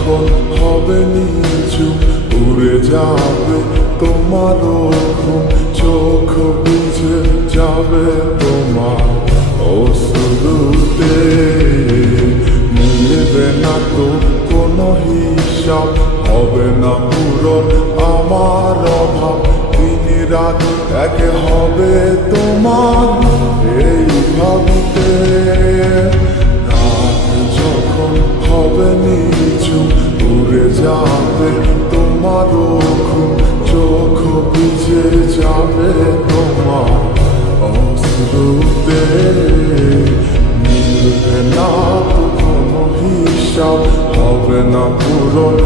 যখন হবে নিচু উড়ে যাবে তোমার ঘুম, চোখ বুঝে যাবে তোমার অশ্রুতে। মিলবে না তো কোনো হিসাব, হবে না পূরণ আমার অভাব। দিন রাত এক হবে তোমার এই ভাবিতে। রাত যখন হবে নিচু উড়ে যাবে তোমার ঘুম, চোখ ভিজে যাবে তোমার অশ্রুতে। মিলবে না তো কোনো হিসাব, হবে না পূরণ